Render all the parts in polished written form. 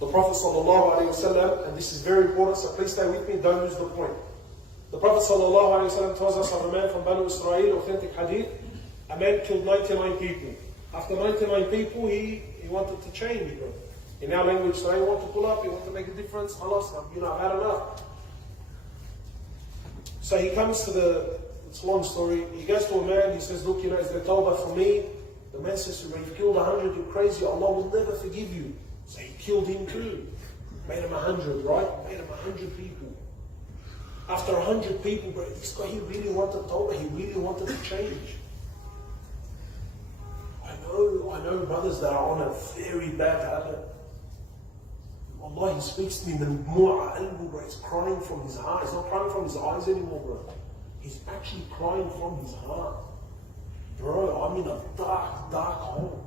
The Prophet ﷺ, and this is very important, so please stay with me, don't lose the point. The Prophet ﷺ tells us of a man from Banu Israel, authentic hadith, a man killed 99 people. After 99 people, he wanted to change, bro. In our language, so he wanted to pull up, he wanted to make a difference. Allah, I've had enough. So he comes to it's a long story, he goes to a man, he says, look, is there tawbah for me? The man says to him, you've killed 100, you're crazy, Allah will never forgive you. So he killed him too. Made him 100, right? Made him 100 people. After 100 people, bro, this guy, he really wanted tawbah, he really wanted to change. I know brothers that are on a very bad habit. Allah, he speaks to me, the mu'a albu, bro, he's crying from his heart. He's not crying from his eyes anymore, bro. He's actually crying from his heart. Bro, I'm in a dark, dark hole.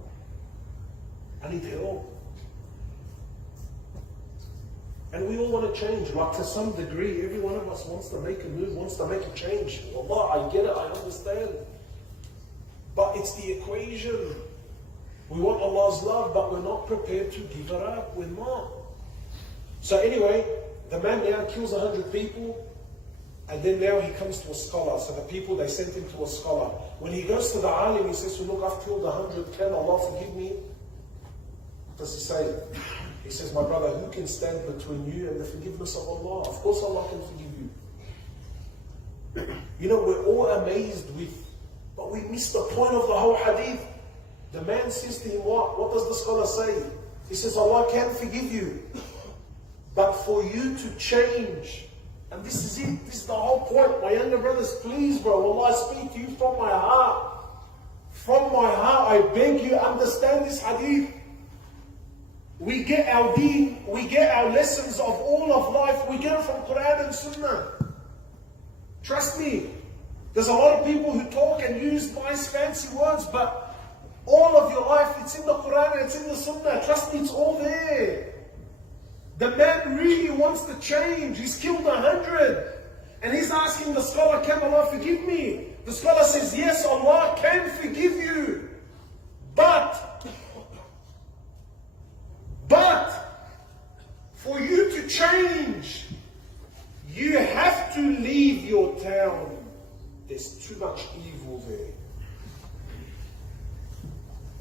I need help. And we all want to change. Like to some degree, every one of us wants to make a move, wants to make a change. Allah, I get it, I understand. But it's the equation. We want Allah's love, but we're not prepared to give it up. We're not. So anyway, the man now kills 100 people, and then now he comes to a scholar. So the people, they sent him to a scholar. When he goes to the alim, he says, look, I've killed 100, can Allah forgive me? What does he say? He says, my brother, who can stand between you and the forgiveness of Allah? Of course Allah can forgive you. You know, we're all amazed but we miss the point of the whole hadith. The man says to him, what? What does the scholar say? He says, Allah can forgive you. But for you to change, and this is it, this is the whole point. My younger brothers, please bro, Allah, I speak to you from my heart. From my heart, I beg you, understand this hadith. We get our deen, we get our lessons of all of life, we get it from Quran and Sunnah. Trust me, there's a lot of people who talk and use nice fancy words, but all of your life, it's in the Quran, it's in the Sunnah. Trust me, it's all there. The man really wants to change. He's killed 100. And he's asking the scholar, can Allah forgive me? The scholar says, yes, Allah can forgive you. But, for you to change, you have to leave your town. There's too much evil there.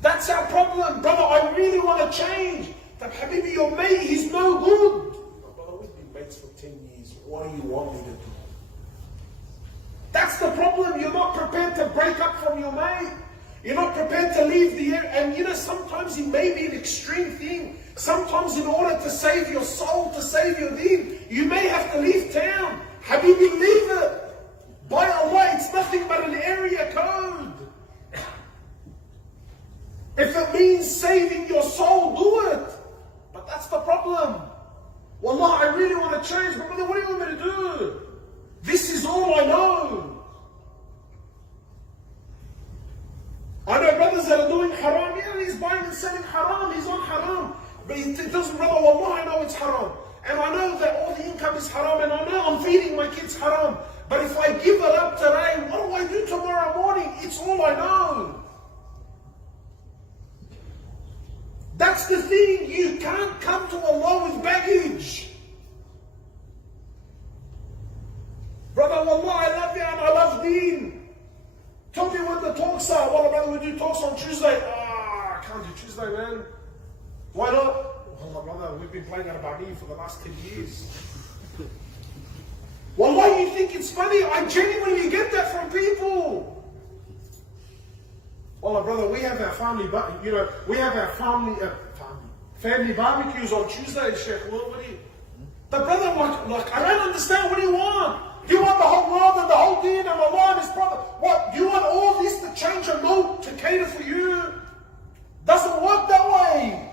That's our problem. Brother, I really want to change. But Habibi, your mate, he's no good. Brother, we've been mates for 10 years. What do you want me to do? That's the problem. You're not prepared to break up from your mate. You're not prepared to leave the area. And you know, sometimes it may be an extreme thing. Sometimes in order to save your soul, to save your deen, you may have to leave town. Habibi, leave it. By Allah, it's nothing but an area code. If it means saving your soul, do it. But that's the problem. Wallah, I really want to change, but brother, what do you want me to do? This is all I know. I know brothers that are doing haram. Yeah, he's buying and selling haram. He's on haram. But it doesn't, brother, wallah, I know it's haram. And I know that all the income is haram. And I know I'm feeding my kids haram. But if I give it up today, what do I do tomorrow morning? It's all I know. That's the thing. You can't come to Allah with baggage. Brother, wallah, I love you and I love deen. Tell me when the talks are. Wallah, brother, we do talks on Tuesday. I can't do Tuesday, man. Why not? Wallah, brother, we've been playing at Bani for the last 10 years. Wallah, you think it's funny? I genuinely get that from people. Wallah, brother, we have our family, we have our family barbecues on Tuesday, Sheikh. What do you? But brother, like, I don't understand. What do you want? Do you want the whole world and the whole deen and Allah and His Prophet? What? Do you want all this to change a mood to cater for you? Doesn't work that way.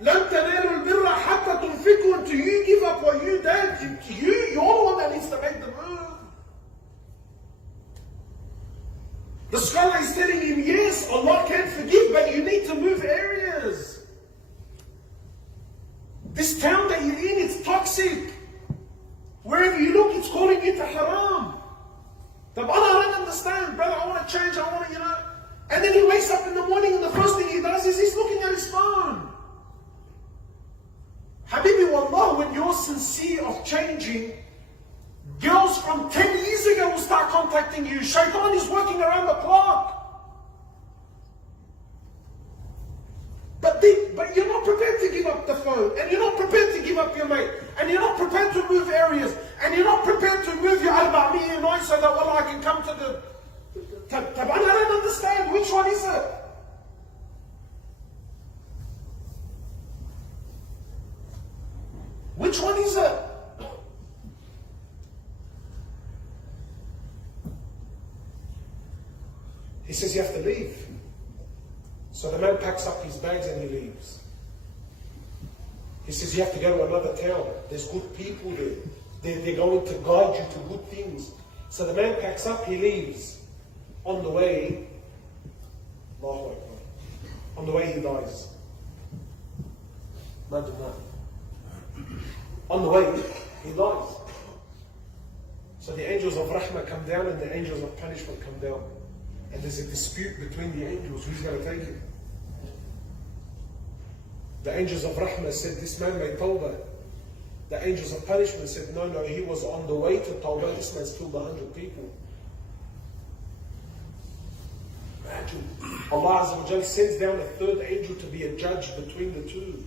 لن تنالوا البر حتى تنفقوا. Until you give up what you did, you're the one that needs to make the move. The scholar is telling him, yes, Allah can forgive, but you need to move areas. This town that you're in, it's toxic. Wherever you look, it's calling you to haram. But I don't understand, brother, I want to change, I want to, And then he wakes up in the morning and the first thing he does is he's looking at his phone. wallah, when you're sincere of changing, girls from 10 years ago will start contacting you. Shaitan is working around the clock. But you're not prepared to give up the phone, and you're not prepared to give up your mate, and you're not prepared to move areas, and you're not prepared to move your al-Ba'miyyah noise so that wallah, I can come to the... I don't understand. Which one is it? Which one is it? He says you have to leave. So the man packs up his bags and he leaves. He says you have to go to another town. There's good people there. They're going to guide you to good things. So the man packs up, he leaves. On the way, Allahu Akbar. On the way he dies. Imagine that. On the way, he dies. So the angels of Rahmah come down and the angels of punishment come down. And there's a dispute between the angels, who's going to take it? The angels of Rahmah said, this man made tawbah. The angels of punishment said, no, he was on the way to tawbah, this man's killed 100 people. Imagine, Allah Azza wa Jal sends down a third angel to be a judge between the two.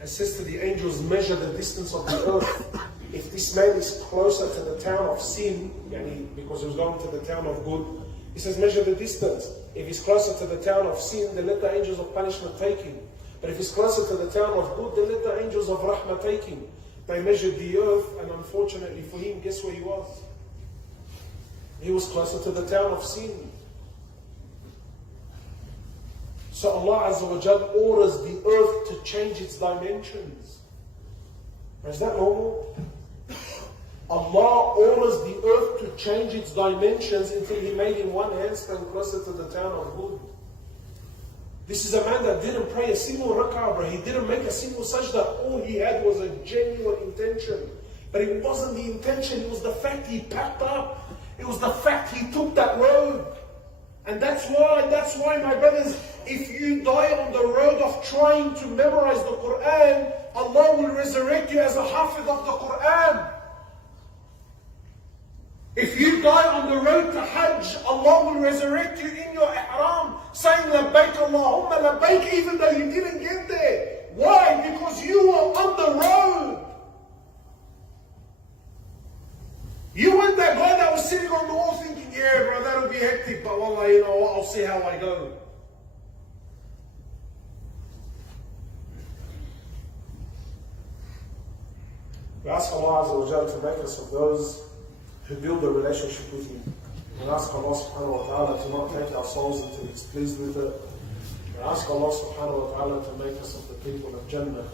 And says to the angels, measure the distance of the earth. If this man is closer to the town of sin, because he was going to the town of good, he says, measure the distance. If he's closer to the town of sin, then let the angels of punishment take him. But if he's closer to the town of good, then let the angels of rahmah take him. They measured the earth, and unfortunately for him, guess where he was? He was closer to the town of sin. So Allah Azza wa Jal orders the earth to change its dimensions. Is that normal? Allah orders the earth to change its dimensions until He made him one handstand closer to the town of good. This is a man that didn't pray a single rak'ah, bro. He didn't make a single sajda. All he had was a genuine intention. But it wasn't the intention, it was the fact he packed up. It was the fact he took that road. And that's why, my brothers, if you die on the road of trying to memorize the Quran, Allah will resurrect you as a hafiz of the Quran. If you die on the road to Hajj, Allah will resurrect you in your ihram, saying labbaik Allahumma labbaik, even though you didn't get there. Why? Because you were on the road. You weren't that guy that was sitting on the wall thinking, yeah, bro, that'll be hectic, but wallah, you know, I'll see how I go. We ask Allah Azza wa Jalla to make us of those who build a relationship with Him. We ask Allah subhanahu wa ta'ala to not take our souls until He's pleased with it. We ask Allah subhanahu wa ta'ala to make us of the people of Jannah.